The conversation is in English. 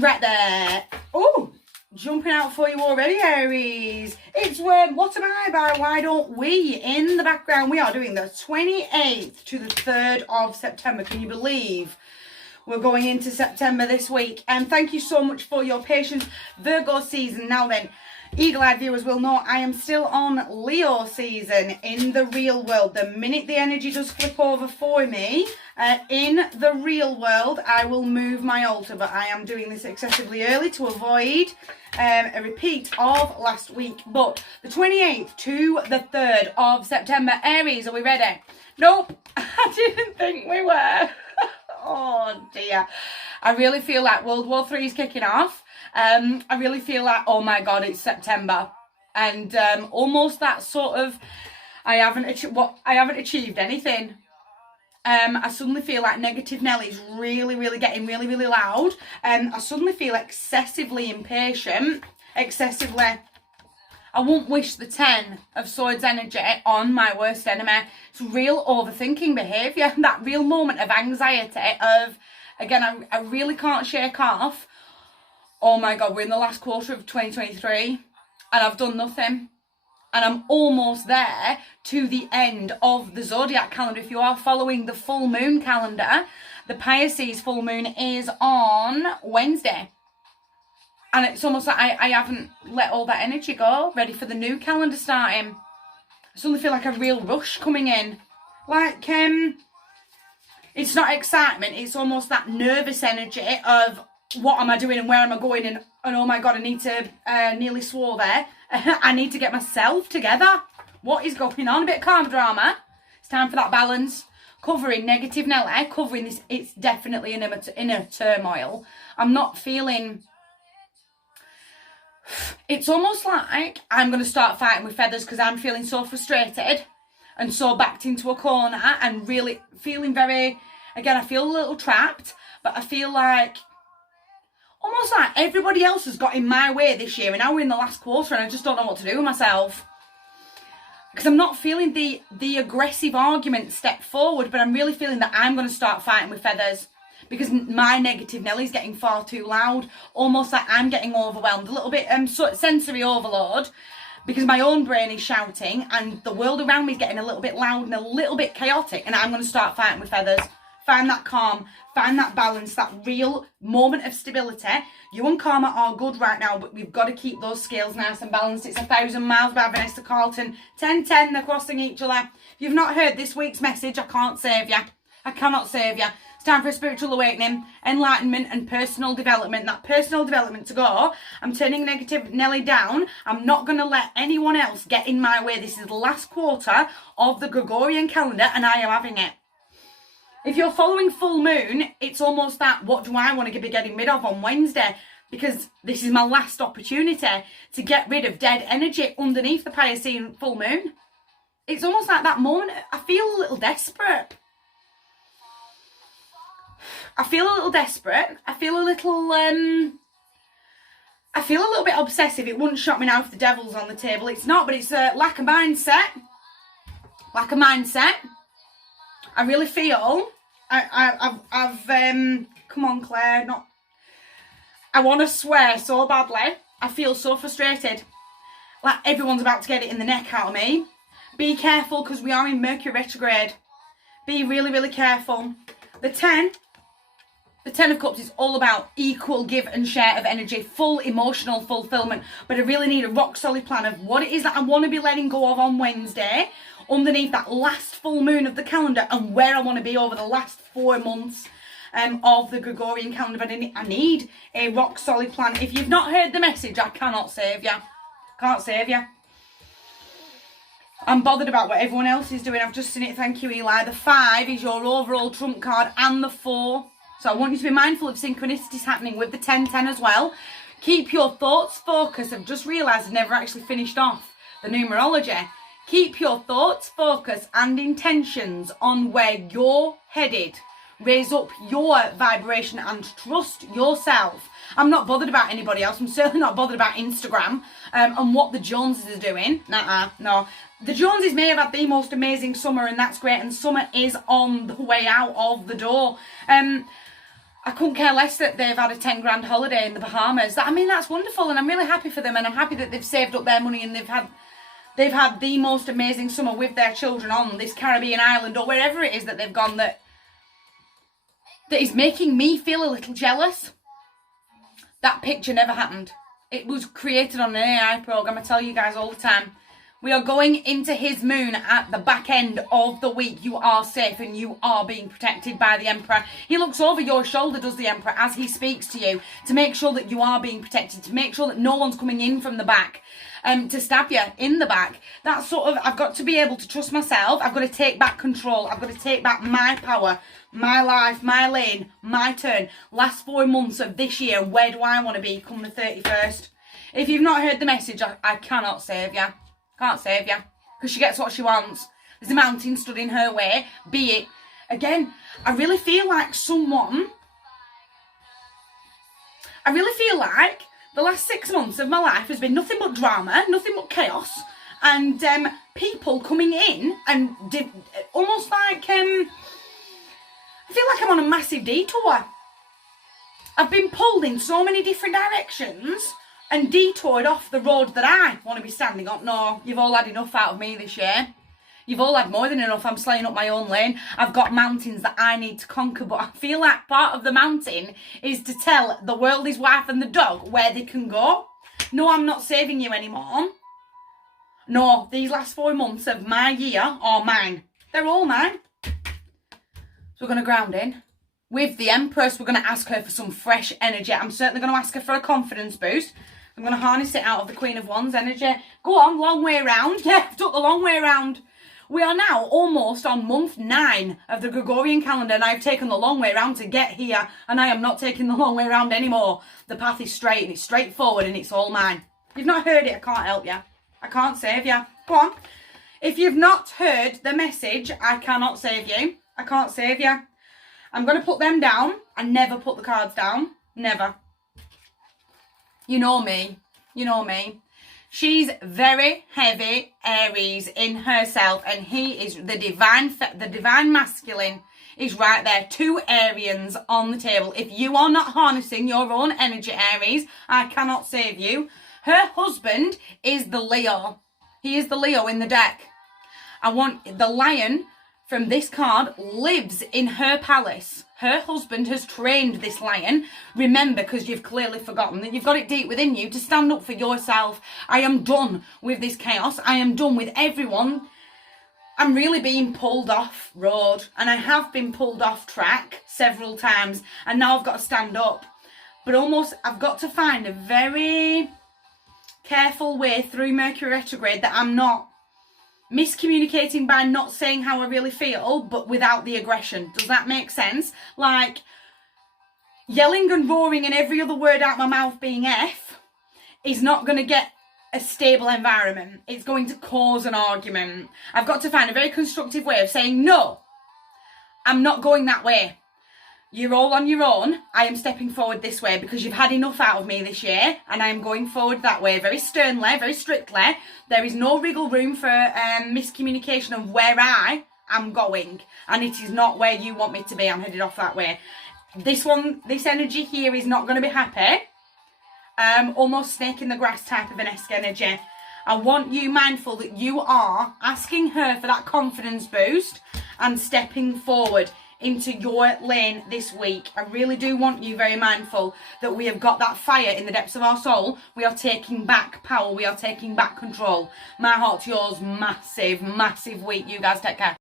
Right there. Oh, jumping out for you already, Aries. It's What Am I by Why Don't We? In the background, we are doing the 28th to the 3rd of September. Can you believe we're going into September this week? And thank you so much for your patience. Virgo season. Now then, eagle-eyed viewers will know I am still on Leo season in the real world. The minute the energy does flip over for me, in the real world, I will move my altar. But I am doing this excessively early to avoid a repeat of last week. But the 28th to the 3rd of September, Aries, are we ready? Nope, I didn't think we were. Oh dear. I really feel like World War III is kicking off. I really feel like, oh my God, it's September. And almost that sort of, I haven't achieved anything. I suddenly feel like negative Nelly's really getting really loud. I suddenly feel excessively impatient, I won't wish the 10 of Swords energy on my worst enemy. It's real overthinking behaviour, that real moment of anxiety of, again, I really can't shake off, oh my God, we're in the last quarter of 2023 and I've done nothing. And I'm almost there to the end of the zodiac calendar. If you are following the full moon calendar, the Pisces full moon is on Wednesday. And it's almost like I haven't let all that energy go, ready for the new calendar starting. I suddenly feel like a real rush coming in. Like, it's not excitement, it's almost that nervous energy of what am I doing and where am I going and oh my God, I need to, nearly swore there. I need to get myself together. What is going on? A bit of calm drama. It's time for that balance. Covering negative Nelly, covering this, it's definitely an inner turmoil. I'm not feeling, it's almost like I'm going to start fighting with feathers because I'm feeling so frustrated and so backed into a corner and really feeling very, again, I feel a little trapped, but I feel like, almost like everybody else has got in my way this year and now we're in the last quarter and I just don't know what to do with myself. Because I'm not feeling the aggressive argument step forward, but I'm really feeling that I'm going to start fighting with feathers because my negative Nelly's getting far too loud. Almost like I'm getting overwhelmed, a little bit sensory overload because my own brain is shouting and the world around me is getting a little bit loud and a little bit chaotic and I'm going to start fighting with feathers. Find that calm, find that balance, that real moment of stability. You and Karma are good right now, but we've got to keep those scales nice and balanced. It's 1,000 Miles by Vanessa Carlton. 10-10, they're crossing each other. If you've not heard this week's message, I can't save you. I cannot save you. It's time for a spiritual awakening, enlightenment and personal development. That personal development to go. I'm turning negative Nelly down. I'm not going to let anyone else get in my way. This is the last quarter of the Gregorian calendar and I am having it. If you're following full moon, it's almost that, what do I want to be getting rid of on Wednesday? Because this is my last opportunity to get rid of dead energy underneath the Piscean full moon. It's almost like that moment, I feel a little desperate. I feel a little bit obsessive. It wouldn't shock me now if the devil's on the table. It's not, but it's a lack of mindset. I really feel, come on Claire, I want to swear so badly. I feel so frustrated. Like everyone's about to get it in the neck out of me. Be careful because we are in Mercury retrograde. Be really careful. The 10 of Cups is all about equal give and share of energy, full emotional fulfillment. But I really need a rock solid plan of what it is that I want to be letting go of on Wednesday, underneath that last full moon of the calendar and where I want to be over the last 4 months of the Gregorian calendar. But I need a rock solid plan. If you've not heard the message, I cannot save you. Can't save you. I'm bothered about what everyone else is doing. I've just seen it. Thank you, Eli. The 5 is your overall trump card and the 4. So I want you to be mindful of synchronicities happening with the 10-10 as well. Keep your thoughts focused. I've just realised I've never actually finished off the numerology. Keep your thoughts, focus and intentions on where you're headed. Raise up your vibration and trust yourself. I'm not bothered about anybody else. I'm certainly not bothered about Instagram and what the Joneses are doing. No. The Joneses may have had the most amazing summer and that's great, and summer is on the way out of the door. I couldn't care less that they've had a 10 grand holiday in the Bahamas. I mean, that's wonderful, and I'm really happy for them, and I'm happy that they've saved up their money and they've had the most amazing summer with their children on this Caribbean island or wherever it is that they've gone that is making me feel a little jealous. That picture never happened. It was created on an AI program. I tell you guys all the time. We are going into his moon at the back end of the week. You are safe and you are being protected by the Emperor. He looks over your shoulder, does the Emperor, as he speaks to you to make sure that you are being protected, to make sure that no one's coming in from the back to stab you in the back. That's sort of, I've got to be able to trust myself. I've got to take back control. I've got to take back my power, my life, my lane, my turn. Last 4 months of this year, where do I want to be come the 31st? If you've not heard the message, I cannot save you. Can't save you. Because she gets what she wants. There's a mountain stood in her way. Be it. Again, I really feel like the last 6 months of my life has been nothing but drama, nothing but chaos, and people coming in and almost like, I feel like I'm on a massive detour. I've been pulled in so many different directions and detoured off the road that I want to be standing on. No, you've all had enough out of me this year. You've all had more than enough. I'm slaying up my own lane. I've got mountains that I need to conquer, but I feel like part of the mountain is to tell the world, his wife and the dog where they can go. No, I'm not saving you anymore. No, these last 4 months of my year are mine. They're all mine. So we're going to ground in. With the Empress, we're going to ask her for some fresh energy. I'm certainly going to ask her for a confidence boost. I'm going to harness it out of the Queen of Wands energy. Go on, long way round. Yeah, I've took the long way round. We are now almost on month 9 of the Gregorian calendar, and I've taken the long way round to get here, and I am not taking the long way round anymore. The path is straight, and it's straightforward, and it's all mine. If you've not heard it, I can't help you. I can't save you. Go on. If you've not heard the message, I cannot save you. I can't save you. I'm going to put them down. I never put the cards down. Never. You know me. You know me. She's very heavy Aries in herself, and he is the divine masculine is right there. 2 Arians on the table. If you are not harnessing your own energy, Aries, I cannot save you. Her husband is the Leo. He is the Leo in the deck. I want the Lion from this card lives in her palace. Her husband has trained this lion. Remember, because you've clearly forgotten that you've got it deep within you to stand up for yourself. I am done with this chaos. I am done with everyone. I'm really being pulled off road, and I have been pulled off track several times, and now I've got to stand up. But almost I've got to find a very careful way through Mercury retrograde that I'm not miscommunicating by not saying how I really feel, but without the aggression. Does that make sense? Like, yelling and roaring and every other word out my mouth being F is not going to get a stable environment. It's going to cause an argument. I've got to find a very constructive way of saying, no, I'm not going that way. You're all on your own. I am stepping forward this way because you've had enough out of me this year, and I am going forward that way, very sternly, very strictly. There is no wriggle room for miscommunication of where I am going, and it is not where you want me to be. I'm headed off that way. This energy here is not going to be happy. Almost snake in the grass type of an esque energy. I want you mindful that you are asking her for that confidence boost and stepping forward into your lane this week. I really do want you very mindful that we have got that fire in the depths of our soul. We are taking back power. We are taking back control. My heart to yours, massive, massive week. You guys take care.